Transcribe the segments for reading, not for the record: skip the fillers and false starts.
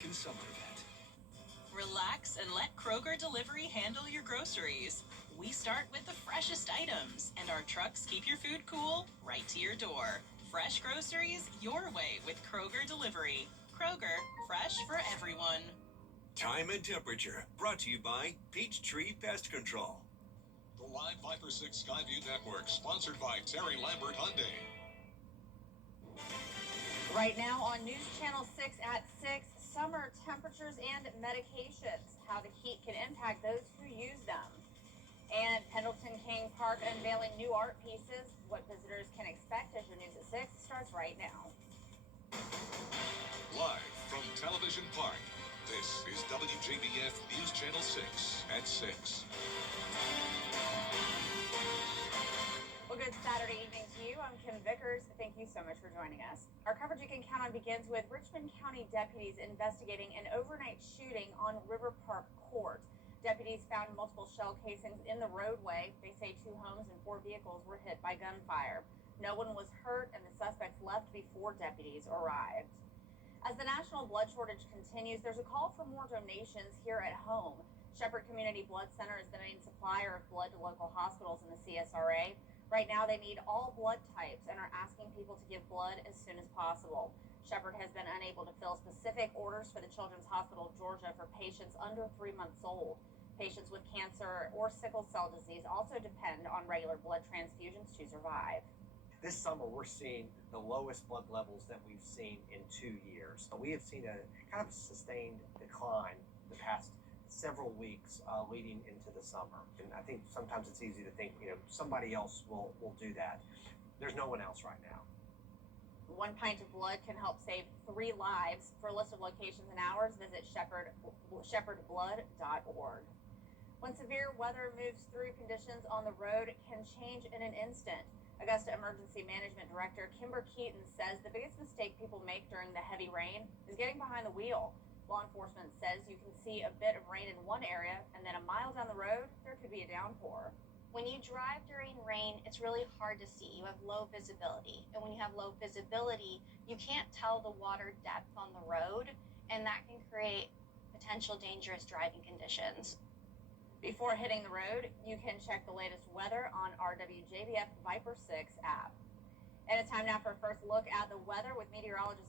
Summer event. Relax and let Kroger Delivery handle your groceries. We start with the freshest items, and our trucks keep your food cool right to your door. Fresh groceries your way with Kroger Delivery. Kroger, fresh for everyone. Time and temperature brought to you by Peachtree Pest Control. The Live Viper 6 Skyview Network, sponsored by Terry Lambert Hyundai. Right now on News Channel 6 at 6, summer temperatures and medications, how the heat can impact those who use them. And Pendleton King Park unveiling new art pieces. What visitors can expect as your News at 6 starts right now. Live from Television Park, this is WJBF News Channel 6 at 6. Well, good Saturday evening to you. I'm Kim Vickers. Thank you so much for joining us. Our coverage you can count on begins with Richmond County deputies investigating an overnight shooting on River Park Court. Deputies found multiple shell casings in the roadway. They say 2 homes and 4 vehicles were hit by gunfire. No one was hurt, and the suspects left before deputies arrived. As the national blood shortage continues, there's a call for more donations here at home. Shepherd Community Blood Center is the main supplier of blood to local hospitals in the CSRA. Right now, they need all blood types and are asking people to give blood as soon as possible. Shepherd has been unable to fill specific orders for the Children's Hospital of Georgia for patients under 3 months old. Patients with cancer or sickle cell disease also depend on regular blood transfusions to survive. This summer, we're seeing the lowest blood levels that we've seen in 2 years. We have seen a kind of sustained decline the past several weeks leading into the summer. And I think sometimes it's easy to think, somebody else will do that. There's no one else right now. 1 pint of blood can help save 3 lives. For a list of locations and hours, visit shepherdblood.org. When severe weather moves through, conditions on the road can change in an instant. Augusta Emergency Management Director Kimber Keaton says the biggest mistake people make during the heavy rain is getting behind the wheel. Law enforcement says you can see a bit of rain in one area, and then a mile down the road, there could be a downpour. When you drive during rain, it's really hard to see. You have low visibility. And when you have low visibility, you can't tell the water depth on the road, and that can create potential dangerous driving conditions. Before hitting the road, you can check the latest weather on our WJBF Viper 6 app. And it's time now for a first look at the weather with meteorologist.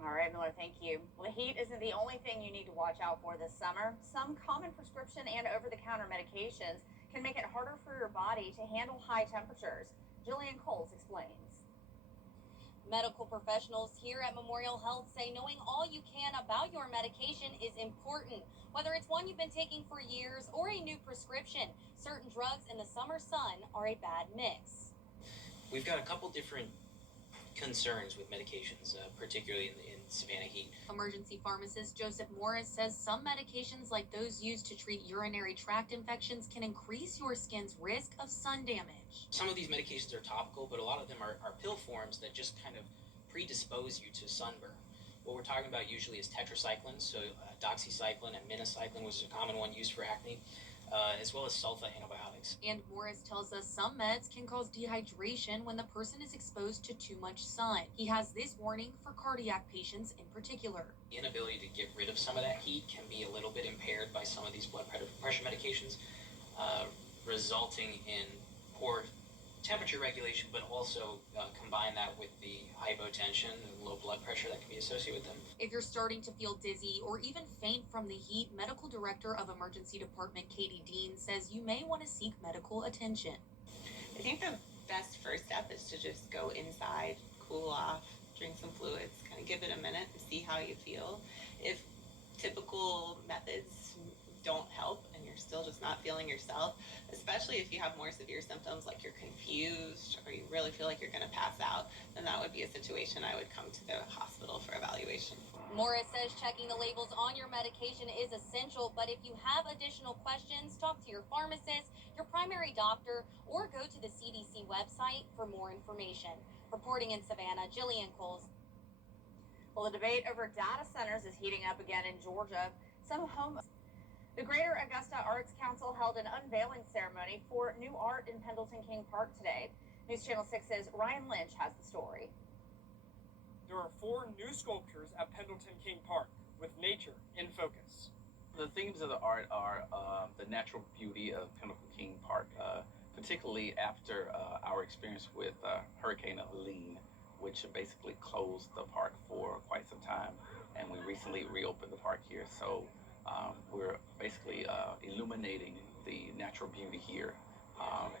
All right, Miller, thank you. Well, the heat isn't the only thing you need to watch out for this summer. Some common prescription and over-the-counter medications can make it harder for your body to handle high temperatures. Jillian Coles explains. Medical professionals here at Memorial Health say knowing all you can about your medication is important. Whether it's one you've been taking for years or a new prescription, certain drugs in the summer sun are a bad mix. We've got a couple different concerns with medications, particularly in Savannah heat. Emergency pharmacist Joseph Morris says some medications like those used to treat urinary tract infections can increase your skin's risk of sun damage. Some of these medications are topical, but a lot of them are pill forms that just kind of predispose you to sunburn. What we're talking about usually is tetracycline, so doxycycline and minocycline, which is a common one used for acne, as well as sulfa antibiotics. And Morris tells us some meds can cause dehydration when the person is exposed to too much sun. He has this warning for cardiac patients in particular. The inability to get rid of some of that heat can be a little bit impaired by some of these blood pressure medications, resulting in poor temperature regulation, but also combine that with the hypotension and low blood pressure that can be associated with them. If you're starting to feel dizzy or even faint from the heat, Medical Director of Emergency Department Katie Dean says you may want to seek medical attention. I think the best first step is to just go inside, cool off, drink some fluids, kind of give it a minute and see how you feel. If typical methods don't help and you're still just not feeling yourself, especially if you have more severe symptoms like you're confused or you really feel like you're going to pass out, then that would be a situation I would come to the hospital for evaluation. Morris says checking the labels on your medication is essential, but if you have additional questions, talk to your pharmacist, your primary doctor, or go to the CDC website for more information. Reporting in Savannah, Jillian Coles. Well, the debate over data centers is heating up again in Georgia. The Greater Augusta Arts Council held an unveiling ceremony for new art in Pendleton King Park today. News Channel 6's Ryan Lynch has the story. There are 4 new sculptures at Pendleton King Park, with nature in focus. The themes of the art are the natural beauty of Pinnacle King Park, particularly after our experience with Hurricane Helene, which basically closed the park for quite some time. And we recently reopened the park here. So we're basically illuminating the natural beauty here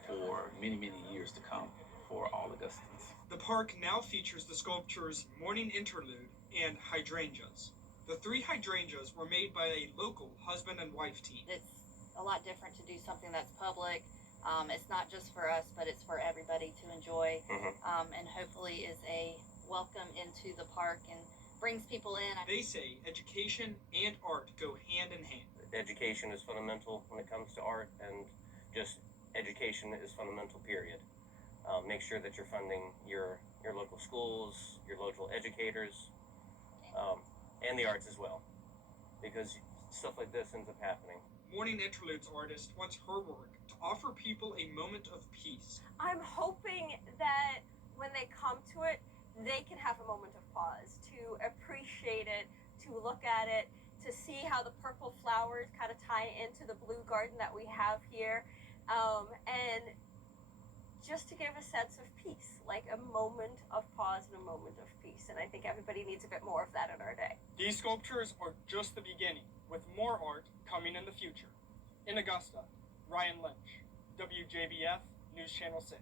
for many, many years to come for all Augustans. The park now features the sculptures Morning Interlude and Hydrangeas. The 3 hydrangeas were made by a local husband and wife team. It's a lot different to do something that's public. It's not just for us, but it's for everybody to enjoy, and hopefully is a welcome into the park and brings people in. They say education and art go hand in hand. Education is fundamental when it comes to art, and just education is fundamental, period. Make sure that you're funding your local schools, your local educators, and the arts as well, because stuff like this ends up happening. Morning Interludes artist wants her work to offer people a moment of peace. I'm hoping that when they come to it, they can have a moment of pause, to appreciate it, to look at it, to see how the purple flowers kind of tie into the blue garden that we have here, and just to give a sense of peace, like a moment of pause and a moment of peace. And I think everybody needs a bit more of that in our day. These sculptures are just the beginning, with more art coming in the future. In Augusta, Ryan Lynch, WJBF News Channel 6.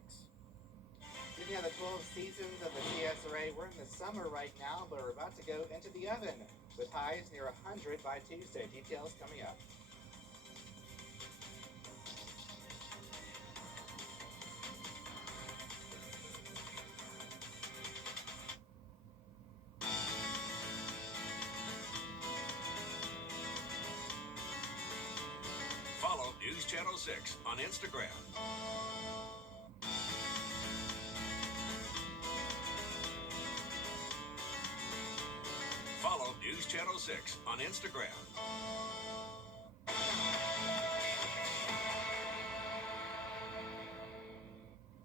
We've had the 12 seasons of the CSRA. We're in the summer right now, but we're about to go into the oven with highs near 100 by Tuesday. Details coming up. Follow News Channel 6 on Instagram. Follow News Channel 6 on Instagram.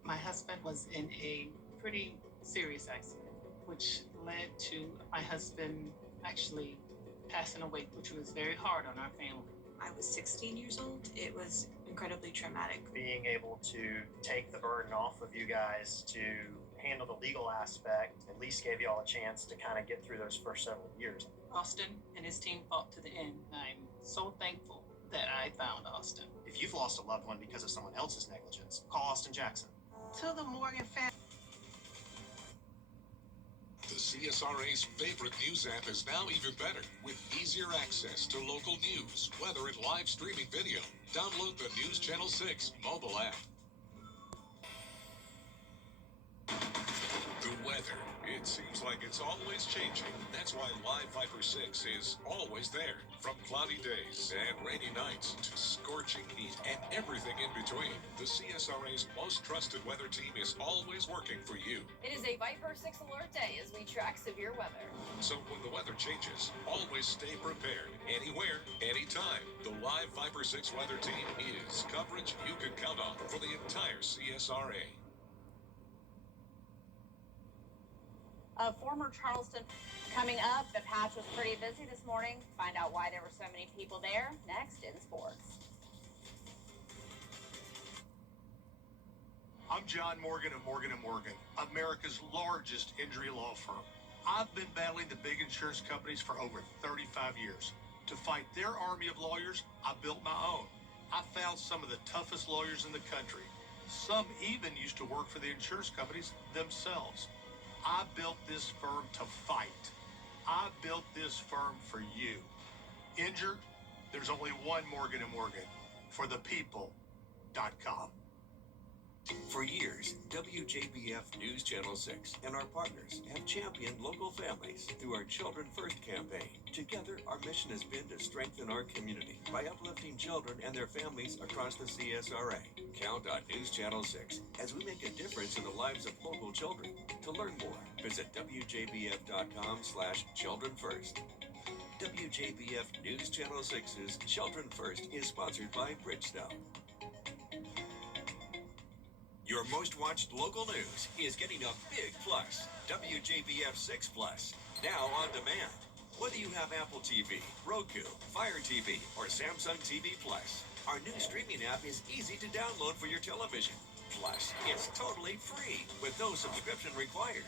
My husband was in a pretty serious accident, which led to my husband actually passing away, which was very hard on our family. I was 16 years old. It was incredibly traumatic. Being able to take the burden off of you guys to handle the legal aspect at least gave you all a chance to kind of get through those first several years. Austin and his team fought to the end. I'm so thankful that I found Austin. If you've lost a loved one because of someone else's negligence, call Austin Jackson. To the Morgan family. The CSRA's favorite news app is now even better with easier access to local news, weather, and live streaming video. Download the News Channel 6 mobile app. The weather. It seems like it's always changing. That's why Live Viper 6 is always there. From cloudy days and rainy nights to scorching heat and everything in between, the CSRA's most trusted weather team is always working for you. It is a Viper 6 alert day as we track severe weather. So when the weather changes, always stay prepared. Anywhere, anytime. The Live Viper 6 weather team is coverage you can count on for the entire CSRA. Former Charleston. Coming up, the patch was pretty busy this morning. Find out why there were so many people there next in sports. I'm John Morgan of Morgan & Morgan, America's largest injury law firm. I've been battling the big insurance companies for over 35 years. To fight their army of lawyers, I built my own. I found some of the toughest lawyers in the country. Some even used to work for the insurance companies themselves. I built this firm to fight. I built this firm for you. Injured? There's only one Morgan & Morgan. For the people.com. For years, WJBF News Channel 6 and our partners have championed local families through our Children First campaign. Together, our mission has been to strengthen our community by uplifting children and their families across the CSRA. Count on News Channel 6 as we make a difference in the lives of local children. To learn more, visit WJBF.com/childrenfirst. WJBF News Channel 6's Children First is sponsored by Bridgestone. Your most watched local news is getting a big plus. WJBF 6 Plus, now on demand. Whether you have Apple TV, Roku, Fire TV, or Samsung TV Plus, our new streaming app is easy to download for your television. Plus, it's totally free with no subscription required.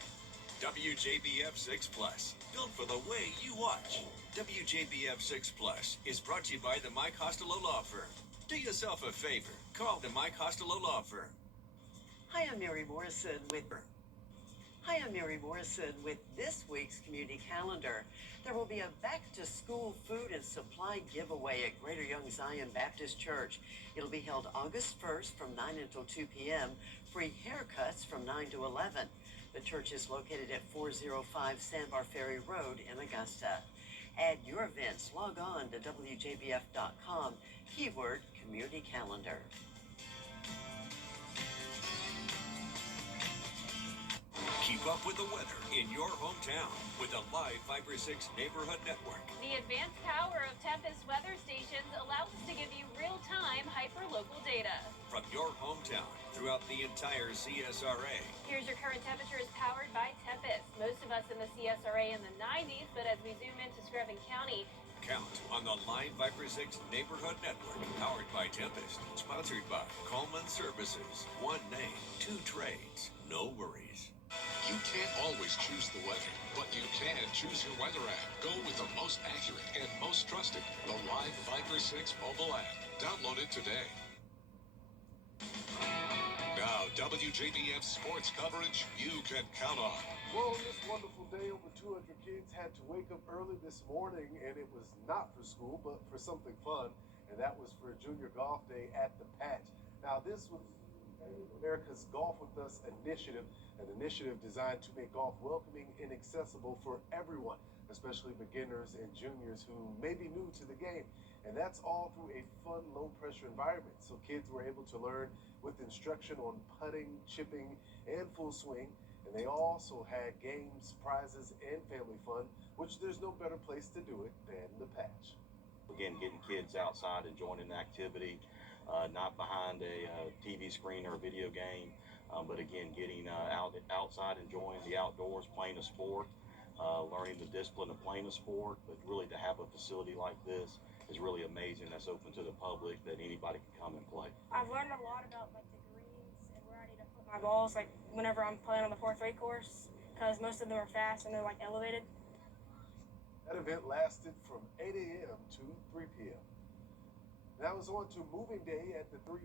WJBF 6 Plus, built for the way you watch. WJBF 6 Plus is brought to you by the Mike Costello Law Firm. Do yourself a favor. Call the Mike Costello Law Firm. Hi, I'm Mary Morrison with this week's community calendar. There will be a back-to-school food and supply giveaway at Greater Young Zion Baptist Church. It'll be held August 1st from 9 until 2 p.m. Free haircuts from 9 to 11. The church is located at 405 Sandbar Ferry Road in Augusta. Add your events. Log on to WJBF.com. Keyword Community Calendar. Keep up with the weather in your hometown with the Live Fiber 6 Neighborhood Network. The advanced power of Tempest weather stations allows us to give you real-time hyper-local data. From your hometown throughout the entire CSRA. Here's your current temperatures powered by Tempest. Most of us in the CSRA in the 90s, but as we zoom into Screven County, Count on the Live Viper 6 Neighborhood Network, powered by Tempest, sponsored by Coleman Services. One name, two trades, no worries. You can't always choose the weather, but you can choose your weather app. Go with the most accurate and most trusted, the Live Viper 6 mobile app. Download it today. Now, WJBF sports coverage you can count on. Well, on this wonderful day, over 200 kids had to wake up early this morning, and it was not for school, but for something fun, and that was for Junior Golf Day at the Patch. Now, this was America's Golf With Us initiative, an initiative designed to make golf welcoming and accessible for everyone, especially beginners and juniors who may be new to the game. And that's all through a fun, low-pressure environment. So kids were able to learn with instruction on putting, chipping, and full swing. And they also had games, prizes, and family fun, which there's no better place to do it than the Patch. Again, getting kids outside and joining the activity, not behind a TV screen or a video game, but again, getting outside, enjoying the outdoors, playing a sport, learning the discipline of playing a sport. But really to have a facility like this is really amazing. That's open to the public, that anybody can come and play. I've learned a lot about like the greens and where I need to put my balls, like whenever I'm playing on the 4-3 course, because most of them are fast and they're like elevated. That event lasted from 8 a.m. to 3 p.m. That was on to moving day at the 3